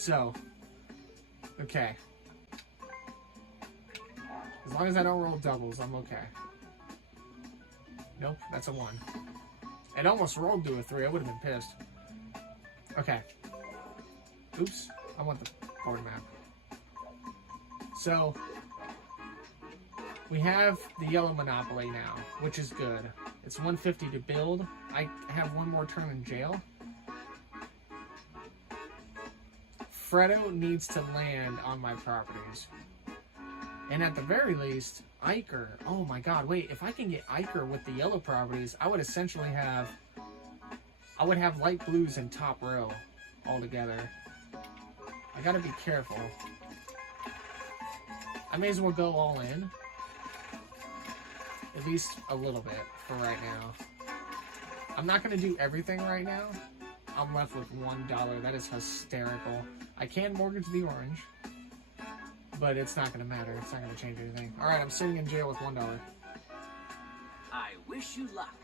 So, okay. As long as I don't roll doubles, I'm okay. Nope, that's a 1. It almost rolled to a 3. I would have been pissed. Okay. Oops. I want the board map. So, we have the yellow monopoly now, which is good. It's 150 to build. I have one more turn in jail. Fredo needs to land on my properties. And at the very least, Iker. Oh my god, wait, if I can get Iker with the yellow properties, I would essentially have... I would have light blues in top row altogether. I gotta be careful. I may as well go all in. At least a little bit for right now. I'm not gonna do everything right now. I'm left with $1. That is hysterical. I can mortgage the orange. But it's not going to matter. It's not going to change anything. Alright, I'm sitting in jail with $1. I wish you luck.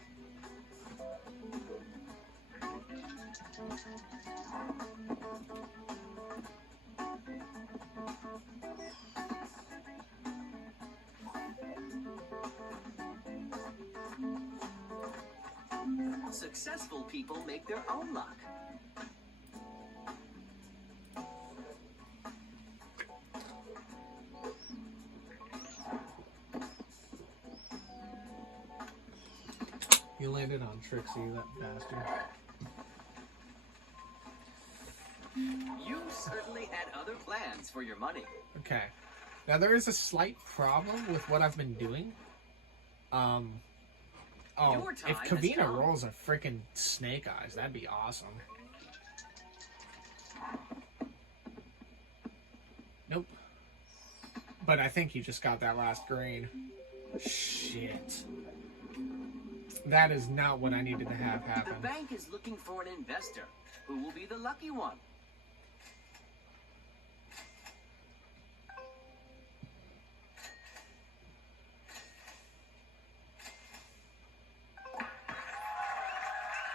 Successful people make their own luck. You landed on Trixie, that bastard. You certainly had other plans for your money. Okay. Now there is a slight problem with what I've been doing. Oh, if Kavina rolls a freaking Snake Eyes, that'd be awesome. Nope. But I think he just got that last green. Shit. That is not what I needed to have happen. The bank is looking for an investor. Who will be the lucky one?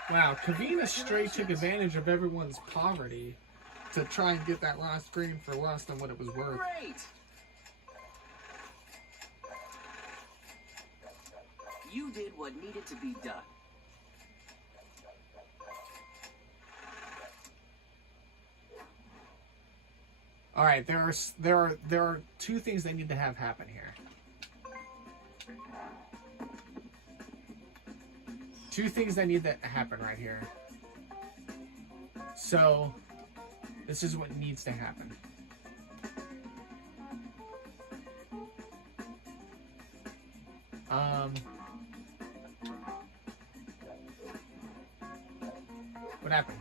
Wow, Kavina straight took advantage of everyone's poverty to try and get that last green for less than what it was worth. Great! You did what needed to be done. All right, there are two things that need to have happen here. Two things that need to happen right here. So, this is what needs to happen. What happened?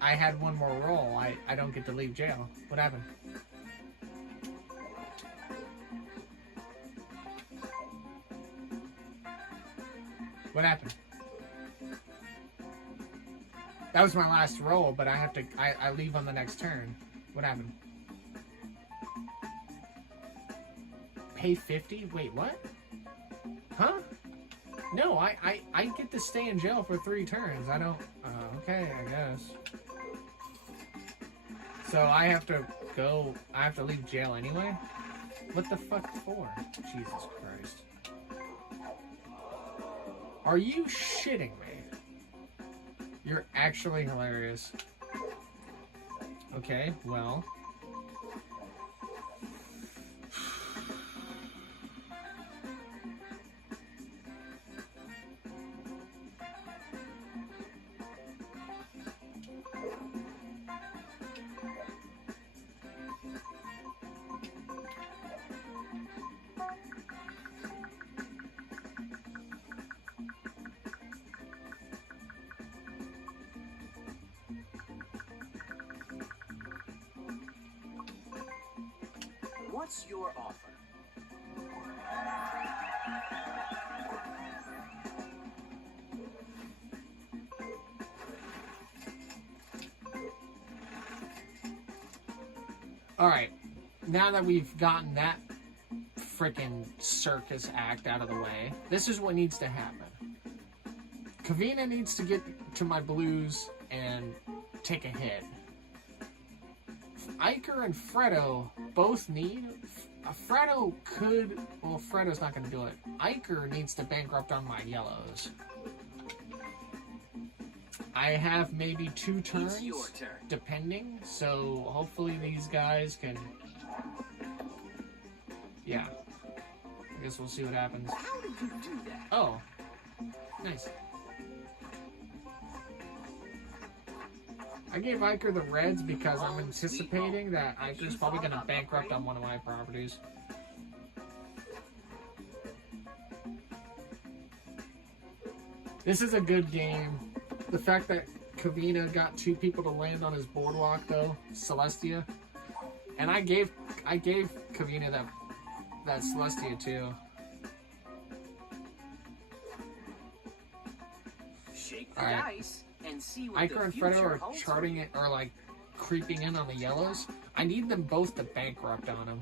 I had one more roll. I don't get to leave jail. What happened? What happened? That was my last roll, but I have to. I leave on the next turn. What happened? Pay 50? Wait, what? Huh? No, I get to stay in jail for 3 turns. I don't. Okay, I guess. So I have to go. I have to leave jail anyway. What the fuck for? Jesus Christ. Are you shitting me? You're actually hilarious. Okay, well. What's your offer? All right, now that we've gotten that frickin' circus act out of the way, this is what needs to happen. Kavina needs to get to my blues and take a hit. Iker and Fredo both need. Fredo could. Well, Fredo's not going to do it. Iker needs to bankrupt on my yellows. I have maybe 2 turns, It's your turn. depending. So hopefully these guys can. Yeah. I guess we'll see what happens. How did you do that? Oh, nice. I gave Iker the reds because I'm anticipating that Iker's probably going to bankrupt on one of my properties. This is a good game. The fact that Kavina got 2 people to land on his boardwalk, though, Celestia, and I gave Kavina that Celestia too. Shake the Alright. dice and see what Iker the and future Fredo are holds for charting you. it, or like creeping in on the yellows. I need them both to bankrupt on him.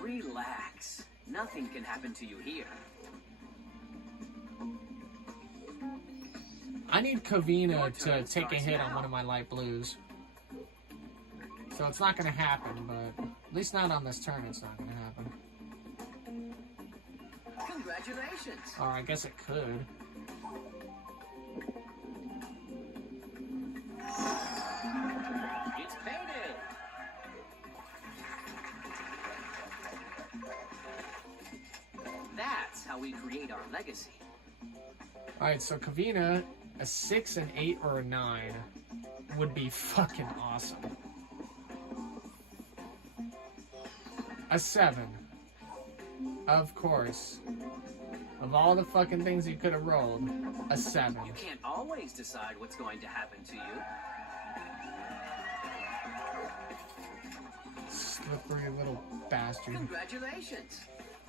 Relax. Nothing can happen to you here. I need Kavina to take a hit on one of my light blues. So it's not going to happen, but at least not on this turn it's not going to happen. Congratulations. Or I guess it could. It's payday. That's how we create our legacy. Alright, so Kavina, a 6, an 8, or a 9 would be fucking awesome. A 7. Of course. Of all the fucking things you could have rolled, a 7. You can't always decide what's going to happen to you. Slippery little bastard. Congratulations.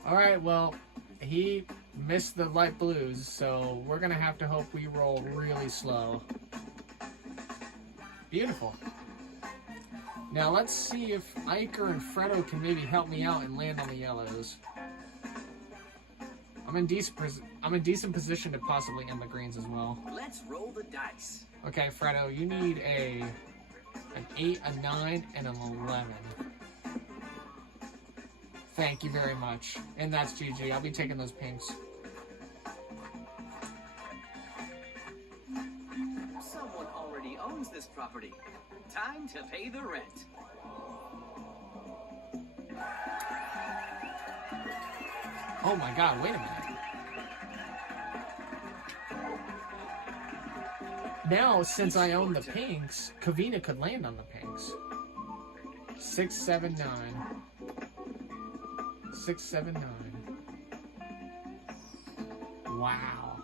Alright, well, he missed the light blues, so we're gonna have to hope we roll really slow. Beautiful. Now let's see if Iker and Fredo can maybe help me out and land on the yellows. I'm in decent position to possibly end the greens as well. Let's roll the dice. Okay, Fredo, you need an 8, a 9, and an 11. Thank you very much. And that's GG. I'll be taking those pinks. Someone already owns this property. Time to pay the rent. Oh my god, wait a minute. Now, since I own the pinks, Kavina could land on the pinks. 6, 7, 9. 6, 7, 9. Wow.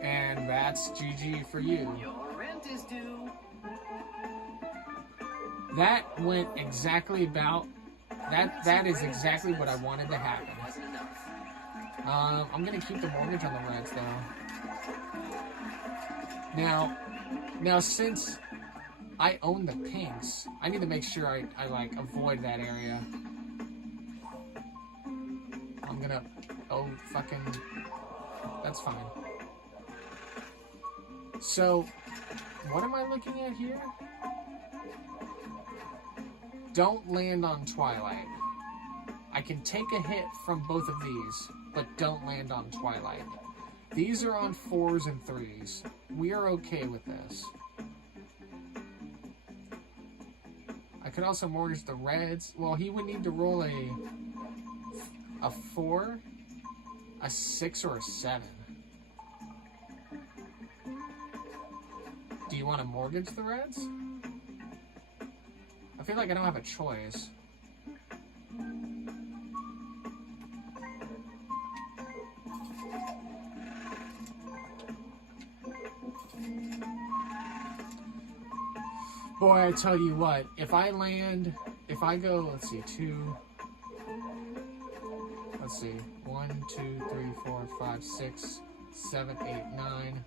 And that's GG for you. Your rent is due. That went exactly about... That is exactly what I wanted to happen. Wasn't enough. I'm gonna keep the mortgage on the reds, though. Now, since I own the pinks, I need to make sure I like, avoid that area. I'm gonna... Oh, fucking... That's fine. So, what am I looking at here? Don't land on Twilight. I can take a hit from both of these, but don't land on Twilight. These are on 4s and 3s. We are okay with this. I could also mortgage the reds. Well, he would need to roll a 4, a 6, or a 7. Do you want to mortgage the reds? I feel like I don't have a choice. Boy, I tell you what, if I go, let's see, 1, 2, 3, 4, 5, 6, 7, 8, 9.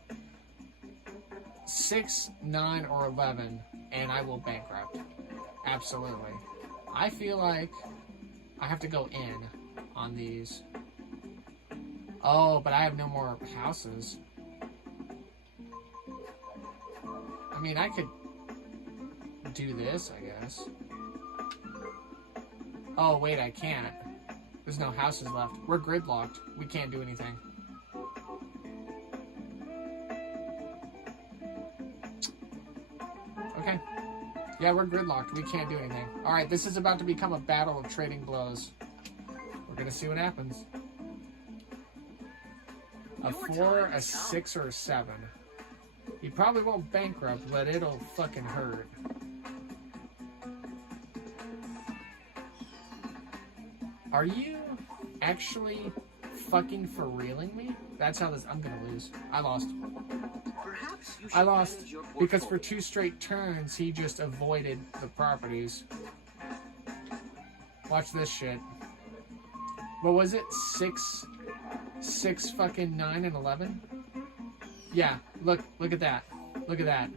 6, 9, or 11, and I will bankrupt. Absolutely. I feel like I have to go in on these. Oh, but I have no more houses. I mean, I could do this, I guess. Oh, wait, I can't. There's no houses left. We're gridlocked. We can't do anything. Okay. Yeah, we're gridlocked. We can't do anything. Alright, this is about to become a battle of trading blows. We're gonna see what happens. A 4, a 6, or a 7. He probably won't bankrupt, but it'll fucking hurt. Are you actually fucking for reeling me? That's how this... I'm gonna lose. I lost. Perhaps you should I lost manage your because for portfolio. 2 straight turns, he just avoided the properties. Watch this shit. What was it? 6 fucking 9 and 11? Yeah, look at that. Look at that.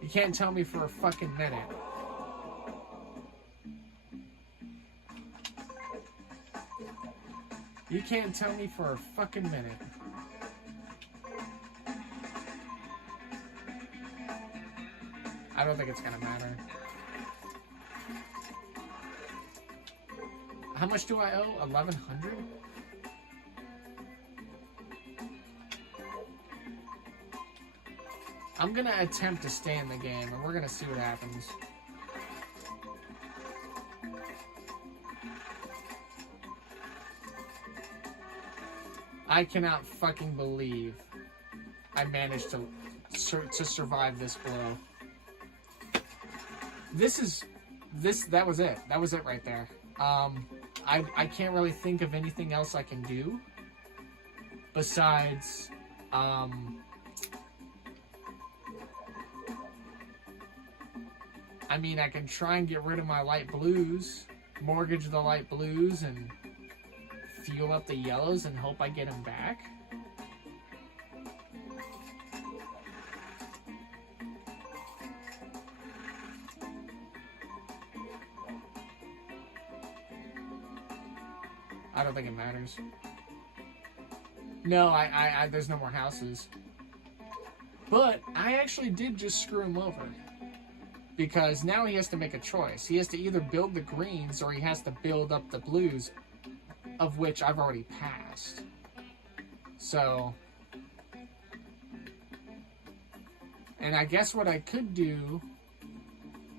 You can't tell me for a fucking minute. You can't tell me for a fucking minute. I don't think it's gonna matter. How much do I owe? 1,100? I'm gonna attempt to stay in the game, and we're gonna see what happens. I cannot fucking believe I managed to survive this blow. That was it. That was it right there. I can't really think of anything else I can do besides, I mean, I can try and get rid of my light blues, mortgage the light blues, and fuel up the yellows and hope I get them back. I don't think it matters. No, there's no more houses. But I actually did just screw him over. Because now he has to make a choice. He has to either build the greens or he has to build up the blues, of which I've already passed. So, and I guess what I could do...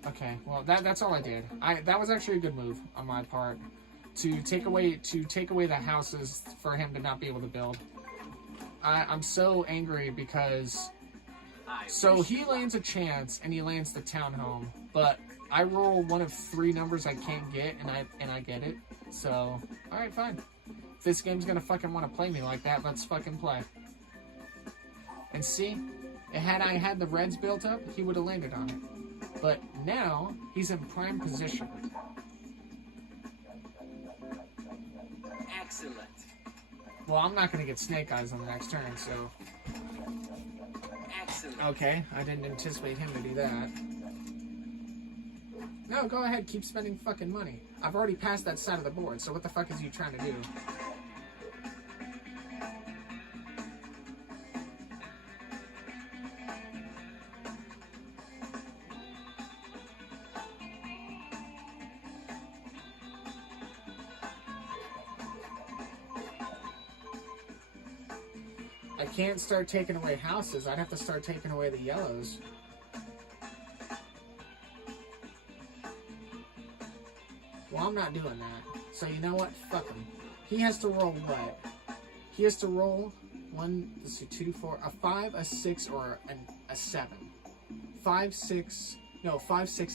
Okay, well, that's all I did. That was actually a good move on my part. To take away the houses for him to not be able to build. I'm so angry because... So he lands a chance and he lands the townhome, but I roll one of 3 numbers I can't get and I get it. So, alright, fine. If this game's gonna fucking want to play me like that, let's fucking play. And see, had I had the reds built up, he would have landed on it. But now, he's in prime position. Excellent. Well, I'm not gonna get snake eyes on the next turn, so... Excellent. Okay, I didn't anticipate him to do that. No, go ahead, keep spending fucking money. I've already passed that side of the board, so what the fuck is you trying to do? I can't start taking away houses. I'd have to start taking away the yellows. Well, I'm not doing that. So you know what? Fuck him. He has to roll what? He has to roll 2, 4, a 5, a 6, or a 7. 5, 6,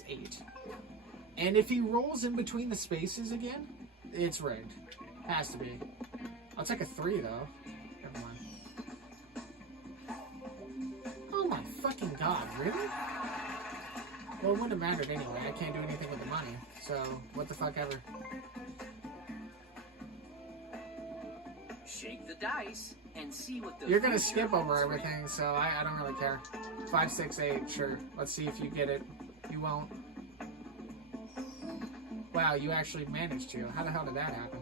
8. And if he rolls in between the spaces again, it's rigged. Has to be. I'll take a 3 though. Never mind. Oh my fucking god, really? Well, it wouldn't have mattered anyway. I can't do anything with the money. So, what the fuck ever. Shake the dice and see what the You're gonna future skip over holds for you. everything, so I don't really care. 5, 6, 8, sure. Let's see if you get it. You won't. Wow, you actually managed to. How the hell did that happen?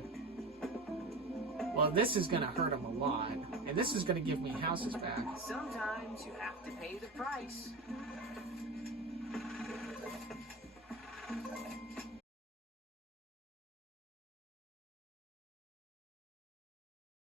Well, this is gonna hurt him a lot, and this is gonna give me houses back. Sometimes you have to pay the price.